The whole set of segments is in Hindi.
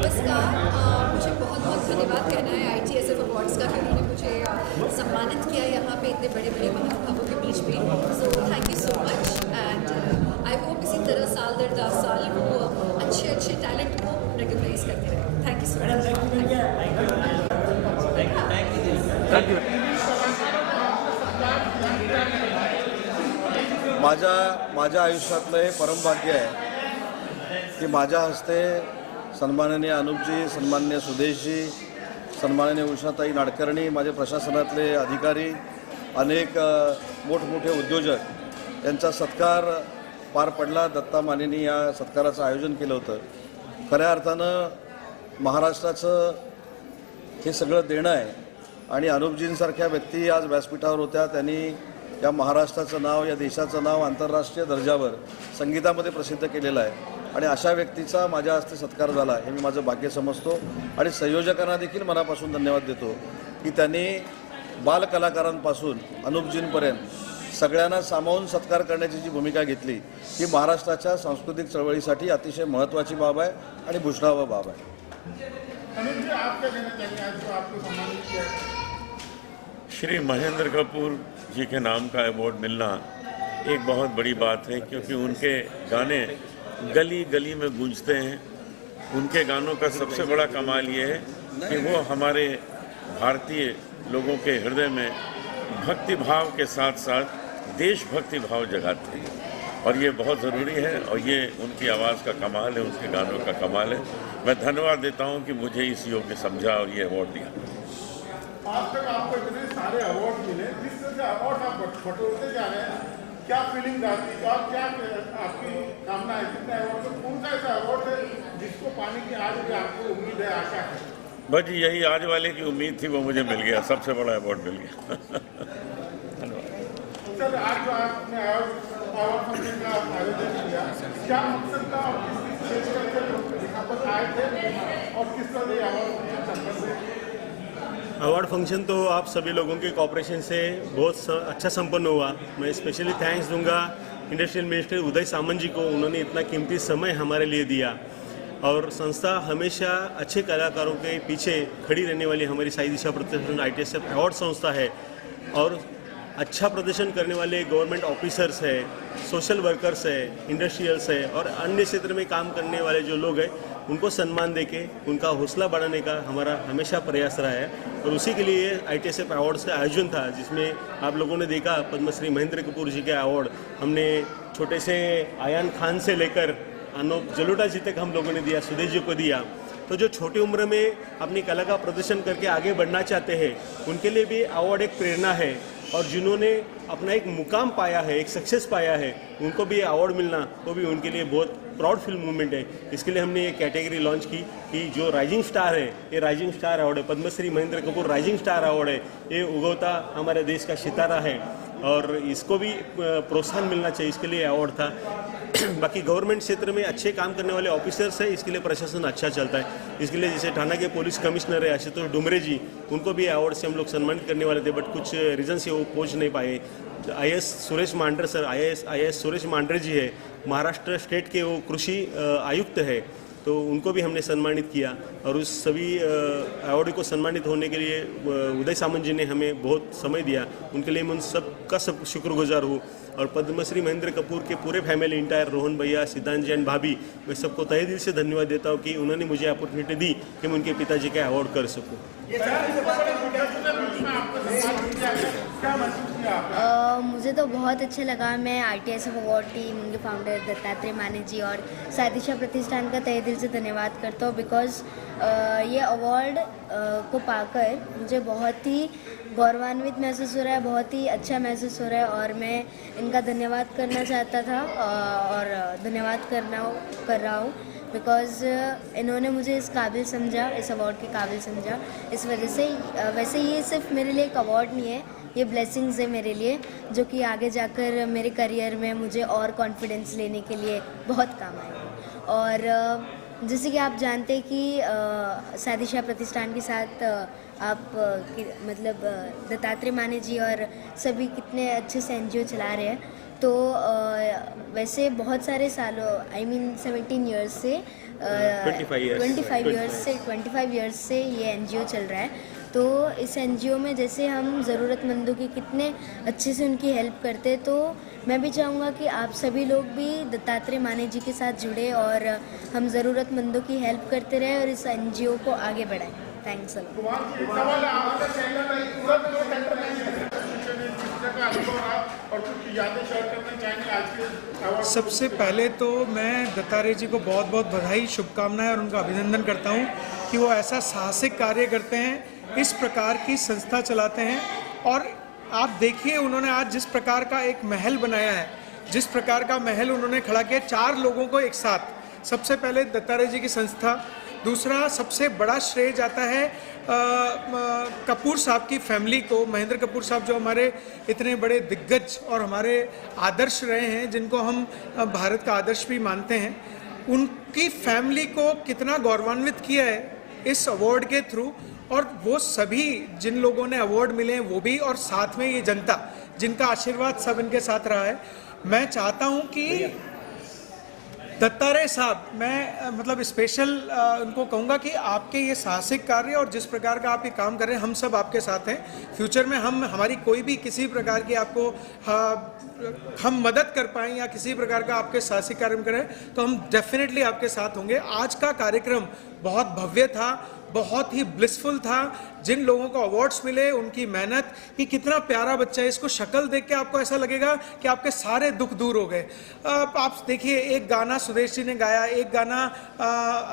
मुझे बहुत बहुत धन्यवाद कहना है ITSF अवार्ड्स का कि उन्होंने मुझे सम्मानित किया यहाँ पे इतने बड़े बड़े महानुभावों के बीच में। So thank you so much and I hope इसी तरह साल दर 10 साल वो अच्छे अच्छे टैलेंट को रिकग्नाइज करते रहे। Thank you so much. माझ्या आयुष्यातलं हे परमभाग्य आहे की माझ्या हस्ते सन्माननीय अनुपजी, सन्माननीय सुदेशजी, सन्माननीय उषाताई नाडकर्णी, माझे प्रशासनातले अधिकारी, अनेक मोठमोठे उद्योजक यांचा सत्कार पार पडला। दत्ता मानेंनी या सत्काराचं आयोजन केलं होतं। खऱ्या अर्थानं महाराष्ट्राचं हे सगळं देणं आहे आणि अनुपजींसारख्या व्यक्ती आज व्यासपीठावर होत्या। त्यांनी या महाराष्ट्राचं नाव, या देशाचं नाव आंतरराष्ट्रीय दर्जावर संगीतामध्ये प्रसिद्ध केलेलं आहे आणि अशा व्यक्तीचा माझ्या हस्ते सत्कार झाला हे मी माझं भाग्य समजतो आणि संयोजकांना देखील मनापासून धन्यवाद देतो की त्यांनी बालकलाकारांपासून अनुपजींपर्यंत सगळ्यांना सामावून सत्कार करण्याची जी भूमिका घेतली ही महाराष्ट्राच्या सांस्कृतिक चळवळीसाठी अतिशय महत्त्वाची बाब आहे आणि भूषणावह बाब आहे। श्री महेंद्र कपूर जी के नाम का अवार्ड मिलना एक बहुत बड़ी बात है क्योंकि उनके गाने गली गली में गूंजते हैं। उनके गानों का सबसे बड़ा कमाल ये है कि वो हमारे भारतीय लोगों के हृदय में भक्ति भाव के साथ साथ देशभक्ति भाव जगाते हैं और ये बहुत ज़रूरी है और ये उनकी आवाज़ का कमाल है, उनके गानों का कमाल है। मैं धन्यवाद देता हूँ कि मुझे इस योग्य समझा और ये अवार्ड दिया। आज तक आपको इतने सारे अवार्ड मिले, जिस तरह से अवार्ड आप बटोरते जा रहे हैं, क्या फीलिंग आती है और क्या आपकी कामना है? जितने अवार्ड तो कौन सा ऐसा अवार्ड है जिसको पाने की आज भी आपको उम्मीद है, आशा है? बस यही आज वाले की उम्मीद थी, वो मुझे मिल गया, सबसे बड़ा अवार्ड मिल गया। धन्यवाद सर। आज जो आपने अवार्ड फंक्शन का आयोजन किया, क्या मकसद था और किस क्षेत्र से लोग यहाँ पर आए थे और किस तरह ये अवार्ड संपन्न हुए? अवार्ड फंक्शन तो आप सभी लोगों के कॉपरेशन से बहुत अच्छा संपन्न हुआ। मैं स्पेशली थैंक्स दूंगा इंडस्ट्रियल मिनिस्टर उदय सामंत जी को, उन्होंने इतना कीमती समय हमारे लिए दिया। और संस्था हमेशा अच्छे कलाकारों के पीछे खड़ी रहने वाली हमारी साई दिशा प्रतिष्ठान ITSF अवार्ड संस्था है। और अच्छा प्रदर्शन करने वाले गवर्नमेंट ऑफिसर्स है, सोशल वर्कर्स है, इंडस्ट्रियल्स है और अन्य क्षेत्र में काम करने वाले जो लोग हैं उनको सम्मान देके उनका हौसला बढ़ाने का हमारा हमेशा प्रयास रहा है। और उसी के लिए ITSF अवार्ड्स का आयोजन था, जिसमें आप लोगों ने देखा पद्मश्री महेंद्र कपूर जी के अवार्ड हमने छोटे से आयान खान से लेकर अनूप जलोटा जी तक हम लोगों ने दिया, सुदेश जी को दिया। तो जो छोटी उम्र में अपनी कला का प्रदर्शन करके आगे बढ़ना चाहते हैं उनके लिए भी अवार्ड एक प्रेरणा है। और जिन्होंने अपना एक मुकाम पाया है, एक सक्सेस पाया है, उनको भी अवार्ड मिलना वो भी उनके लिए बहुत प्राउड फील मूवमेंट है। इसके लिए हमने ये कैटेगरी लॉन्च की कि जो राइजिंग स्टार है, ये राइजिंग स्टार अवार्ड है, Padmashri Mahendra Kapoor rising star award है। ये उगवता हमारे देश का सितारा है और इसको भी प्रोत्साहन मिलना चाहिए, इसके लिए अवार्ड था। बाकी गवर्नमेंट क्षेत्र में अच्छे काम करने वाले ऑफिसर्स है, इसके लिए प्रशासन अच्छा चलता है। इसके लिए जैसे थाना के पुलिस कमिश्नर है आशुतोष डुमरे जी, उनको भी अवार्ड से हम लोग सम्मानित करने वाले थे, बट कुछ रीज़न से वो पहुंच नहीं पाए। IAS Suresh Mandre sir, IAS Suresh Mandre ji है, महाराष्ट्र स्टेट के वो कृषि आयुक्त है, तो उनको भी हमने सम्मानित किया। और उस सभी अवार्ड को सम्मानित होने के लिए उदय सामंत जी ने हमें बहुत समय दिया, उनके लिए मैं उन सबका सब शुक्रगुजार हूँ। और पद्मश्री महेंद्र कपूर के पूरे फैमिली इंटायर, रोहन भैया, सिद्धांत जी एंड भाभी, मैं सबको तहे दिल से धन्यवाद देता हूँ कि उन्होंने मुझे अपॉर्चुनिटी दी कि मैं उनके पिताजी का अवार्ड कर सकूँ। मुझे तो बहुत अच्छा लगा। मैं ITSF अवार्ड टीम, उनके फाउंडर दत्तात्रेय माने जी और साई दिशा प्रतिष्ठान का तहे दिल से धन्यवाद करता हूँ। बिकॉज़ ये अवार्ड को पाकर मुझे बहुत ही गौरवान्वित महसूस हो रहा है, बहुत ही अच्छा महसूस हो रहा है और मैं इनका धन्यवाद करना चाहता था और धन्यवाद कर रहा हूँ। बिकॉज़ इन्होंने मुझे इस काबिल समझा, इस अवार्ड के काबिल समझा। इस वजह से वैसे ये सिर्फ मेरे लिए एक अवार्ड नहीं है, ये ब्लेसिंग्स है मेरे लिए, जो कि आगे जाकर मेरे करियर में मुझे और कॉन्फिडेंस लेने के लिए बहुत काम आएगा। और जैसे कि आप जानते हैं कि साई दिशा प्रतिष्ठान के साथ आप मतलब दत्तात्रेय माने जी और सभी कितने अच्छे से NGO चला रहे हैं। तो वैसे बहुत सारे सालों, I mean 17 ईयर्स से 25 ईयर्स से ये NGO चल रहा है। तो इस NGO में जैसे हम ज़रूरतमंदों की कितने अच्छे से उनकी हेल्प करते, तो मैं भी चाहूँगा कि आप सभी लोग भी दत्तात्रेय माने जी के साथ जुड़े और हम ज़रूरतमंदों की हेल्प करते रहें और इस NGO को आगे बढ़ाएं। Thanks a lot. सबसे पहले तो मैं दत्तात्रेय जी को बहुत बहुत बधाई, शुभकामनाएं और उनका अभिनंदन करता हूं कि वो ऐसा साहसिक कार्य करते हैं, इस प्रकार की संस्था चलाते हैं। और आप देखिए उन्होंने आज जिस प्रकार का एक महल बनाया है, जिस प्रकार का महल उन्होंने खड़ा किया 4 लोगों को एक साथ। सबसे पहले दत्तात्रेय जी की संस्था, दूसरा सबसे बड़ा श्रेय जाता है कपूर साहब की फैमिली को। महेंद्र कपूर साहब जो हमारे इतने बड़े दिग्गज और हमारे आदर्श रहे हैं, जिनको हम भारत का आदर्श भी मानते हैं, उनकी फैमिली को कितना गौरवान्वित किया है इस अवार्ड के थ्रू। और वो सभी जिन लोगों ने अवार्ड मिले हैं वो भी, और साथ में ये जनता जिनका आशीर्वाद सब इनके साथ रहा है। मैं चाहता हूँ कि दत्तात्रेय साहब, मैं मतलब स्पेशल उनको कहूँगा कि आपके ये साहसिक कार्य और जिस प्रकार का आप ये काम कर रहे हैं, हम सब आपके साथ हैं। फ्यूचर में हमारी कोई भी किसी प्रकार की आपको हम मदद कर पाएँ या किसी प्रकार का आपके साहसिक कार्य करें तो हम डेफिनेटली आपके साथ होंगे। आज का कार्यक्रम बहुत भव्य था, बहुत ही ब्लिसफुल था। जिन लोगों को अवार्ड्स मिले, उनकी मेहनत, कि कितना प्यारा बच्चा है, इसको शक्ल देख के आपको ऐसा लगेगा कि आपके सारे दुख दूर हो गए। आप देखिए, एक गाना सुदेश जी ने गाया, एक गाना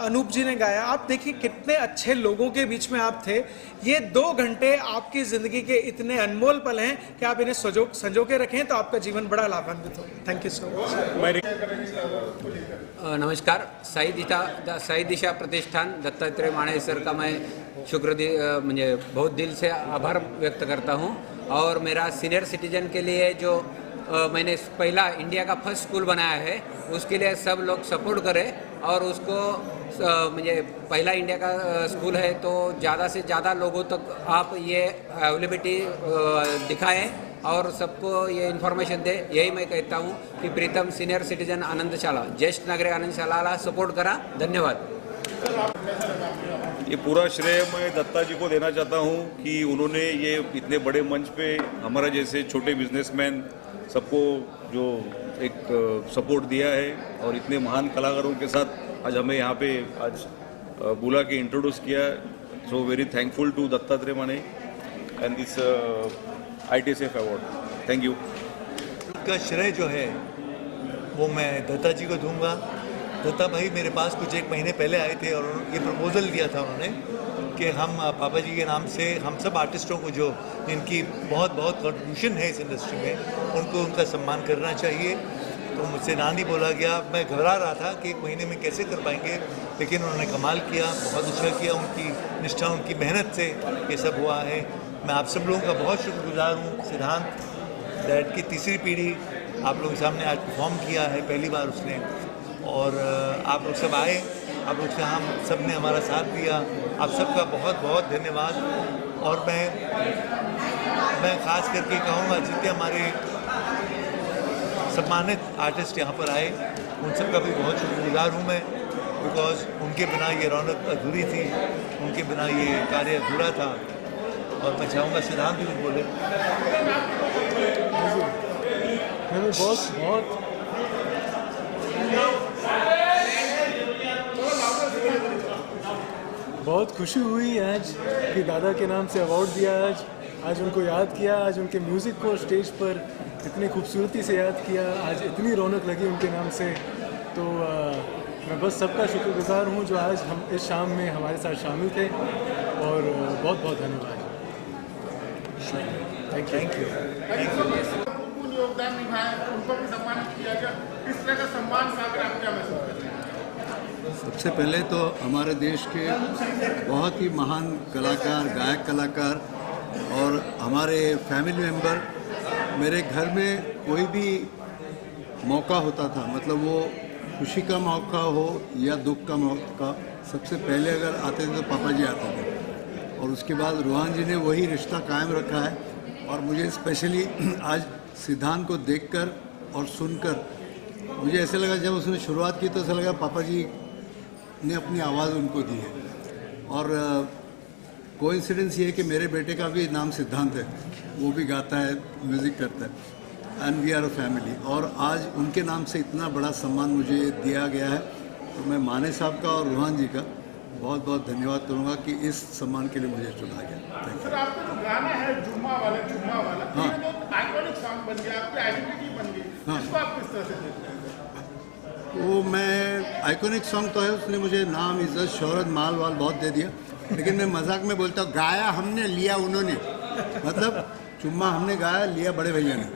अनूप जी ने गाया। आप देखिए कितने अच्छे लोगों के बीच में आप थे। ये 2 घंटे आपकी ज़िंदगी के इतने अनमोल पल हैं कि आप इन्हें संजो के रखें तो आपका जीवन बड़ा लाभान्वित हो। Thank you so much. नमस्कार। साई दिशा प्रतिष्ठान दत्तात्रेय माने सर का मैं बहुत दिल से आभार व्यक्त करता हूं। और मेरा सीनियर सिटीजन के लिए जो मैंने पहला इंडिया का फर्स्ट स्कूल बनाया है, उसके लिए सब लोग सपोर्ट करें और उसको मुझे पहला इंडिया का स्कूल है तो ज़्यादा से ज़्यादा लोगों तक आप ये अवेलेबिलिटी दिखाएं और सबको ये इन्फॉर्मेशन दे। यही मैं कहता हूँ कि प्रीतम सीनियर सिटीजन आनंदशाला, ज्येष्ठ नागरिक आनंदशाला सपोर्ट करा। धन्यवाद। ये पूरा श्रेय मैं दत्ता जी को देना चाहता हूँ कि उन्होंने ये इतने बड़े मंच पे हमारा जैसे छोटे बिजनेसमैन सबको जो एक सपोर्ट दिया है और इतने महान कलाकारों के साथ आज हमें यहाँ पे आज बुला के इंट्रोड्यूस किया। So very thankful to Dattatreya Mane and this ITSF award. Thank you. का श्रेय जो है वो मैं दत्ता जी को दूंगा। दत्ता भाई मेरे पास कुछ एक महीने पहले आए थे और ये प्रपोजल दिया था उन्होंने कि हम पापा जी के नाम से हम सब आर्टिस्टों को जो जिनकी बहुत बहुत कंट्रीब्यूशन है इस इंडस्ट्री में उनको उनका सम्मान करना चाहिए। तो मुझसे ना नहीं बोला गया। मैं घबरा रहा था कि एक महीने में कैसे कर पाएंगे, लेकिन उन्होंने कमाल किया, बहुत अच्छा किया। उनकी निष्ठा, उनकी मेहनत से ये सब हुआ है। मैं आप सब लोगों का बहुत शुक्रगुजार हूँ। सिद्धांत डैड की तीसरी पीढ़ी आप लोगों के सामने आज परफॉर्म किया है पहली बार उसने, और आप लोग सब आए, आप लोग से हम सब ने हमारा साथ दिया। आप सबका बहुत बहुत धन्यवाद। और मैं ख़ास करके कहूँगा जितने हमारे सम्मानित आर्टिस्ट यहाँ पर आए उन सब का भी बहुत शुक्रगुजार हूँ मैं, बिकॉज उनके बिना ये रौनक अधूरी थी, उनके बिना ये कार्य अधूरा था। और मैं चाहूँगा सिद्धांत भी कुछ बोले। हमें बहुत बहुत खुशी हुई आज कि दादा के नाम से अवार्ड दिया। आज उनको याद किया, आज उनके म्यूज़िक को स्टेज पर इतनी खूबसूरती से याद किया, आज इतनी रौनक लगी उनके नाम से। तो मैं बस सबका शुक्रगुजार हूँ जो आज हम इस शाम में हमारे साथ शामिल थे, और बहुत बहुत धन्यवाद। Thank you. योगदान निभाए, उनको भी सम्मानित किया गया। इस तरह का सम्मान पाकर आप क्या महसूस करते हैं? सबसे पहले तो हमारे देश के बहुत ही महान कलाकार, गायक कलाकार और हमारे फैमिली मेम्बर, मेरे घर में कोई भी मौका होता था, मतलब वो खुशी का मौका हो या दुख का मौका, सबसे पहले अगर आते थे तो पापा जी आते थे। और उसके बाद रूहान जी ने वही रिश्ता कायम रखा है। और मुझे स्पेशली आज सिद्धांत को देखकर और सुनकर मुझे ऐसे लगा, जब उसने शुरुआत की तो ऐसा लगा पापा जी ने अपनी आवाज़ उनको दी है। और कोइंसिडेंस ये है कि मेरे बेटे का भी नाम सिद्धांत है, वो भी गाता है, म्यूज़िक करता है, and we are a family. और आज उनके नाम से इतना बड़ा सम्मान मुझे दिया गया है, तो मैं माने साहब का और रूहान जी का बहुत बहुत धन्यवाद करूँगा कि इस सम्मान के लिए मुझे चुना गया। सर, आपका जो गाना है जुम्मा वाला, हाँ, ये जो आइकॉनिक सॉन्ग बन गया, आपकी आइडेंटिटी बन गई, हाँ, इसको आप किस तरह से देखते हैं? वो मैं आइकॉनिक सॉन्ग तो है, उसने मुझे नाम, इज्जत, शोहरत, माल वाल बहुत दे दिया, लेकिन मैं मजाक में बोलता हूँ, गाया हमने, लिया उन्होंने। मतलब चुम्मा हमने गाया, लिया बड़े भैया ने।